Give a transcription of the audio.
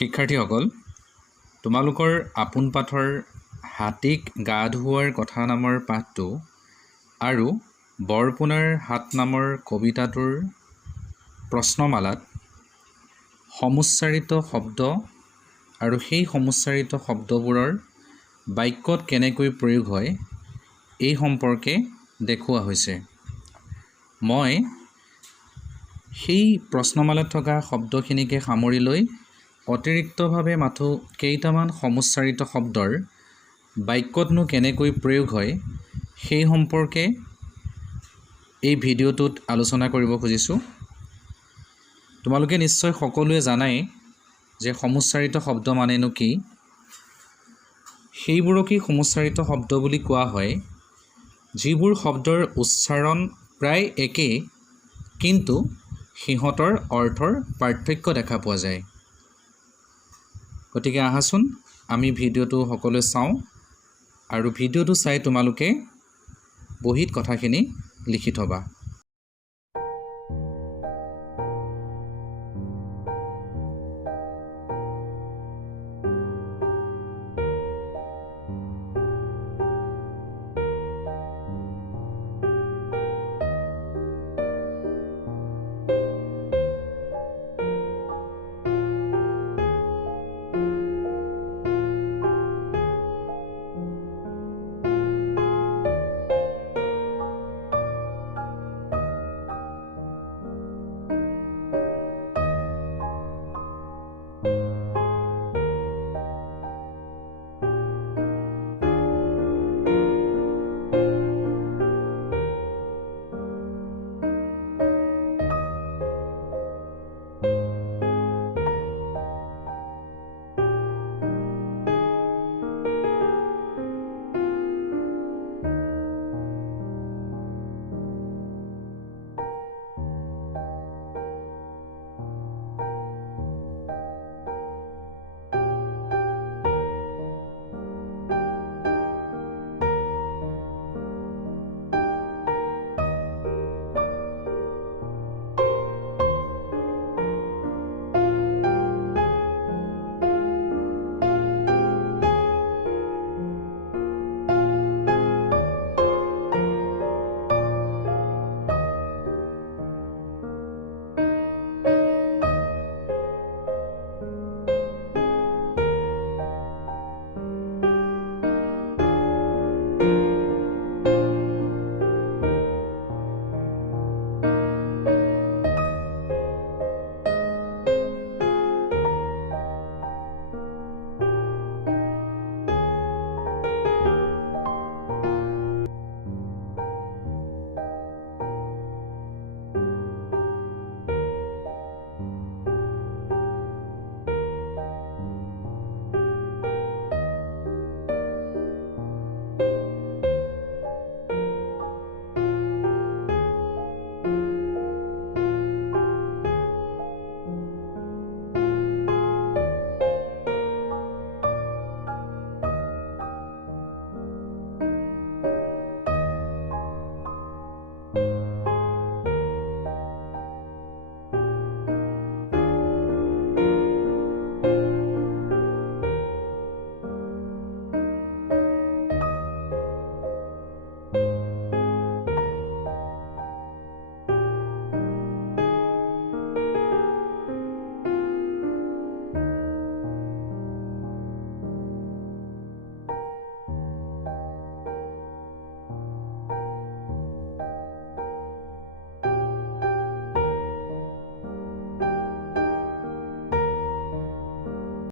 শিক্ষাৰ্থীসকল, তোমালোকৰ আপোন পাঠৰ হাতীক গা ধুওৱাৰ কথা নামৰ পাঠটো আৰু বৰপোনাৰ হাত নামৰ কবিতাটোৰ প্ৰশ্নমালাত সমুচ্চাৰিত শব্দ আৰু সেই সমুচ্চাৰিত শব্দবোৰৰ বাক্যত কেনেকৈ প্ৰয়োগ হয় এই সম্পৰ্কে দেখুওৱা হৈছে। মই সেই প্ৰশ্নমালাত থকা শব্দখিনিকে সামৰি লৈ অতিৰিক্তভাৱে মাথো কেইটামান সমুচ্চাৰিত শব্দৰ বাক্যতনো কেনেকৈ প্ৰয়োগ হয় সেই সম্পৰ্কে এই ভিডিঅ'টোত আলোচনা কৰিব খুজিছোঁ। তোমালোকে নিশ্চয় সকলোৱে জানাই যে সমুচ্চাৰিত শব্দ মানেনো কি। সেইবোৰকেই সমুচ্চাৰিত শব্দ বুলি কোৱা হয়, যিবোৰ শব্দৰ উচ্চাৰণ প্ৰায় একেই কিন্তু সিহঁতৰ অৰ্থৰ পাৰ্থক্য দেখা পোৱা যায়। গতিকে আহাচোন আমি ভিডিঅ'টো সকলোৱে চাওঁ আৰু ভিডিঅ'টো চাই তোমালোকে বহীত কথাখিনি লিখি থবা।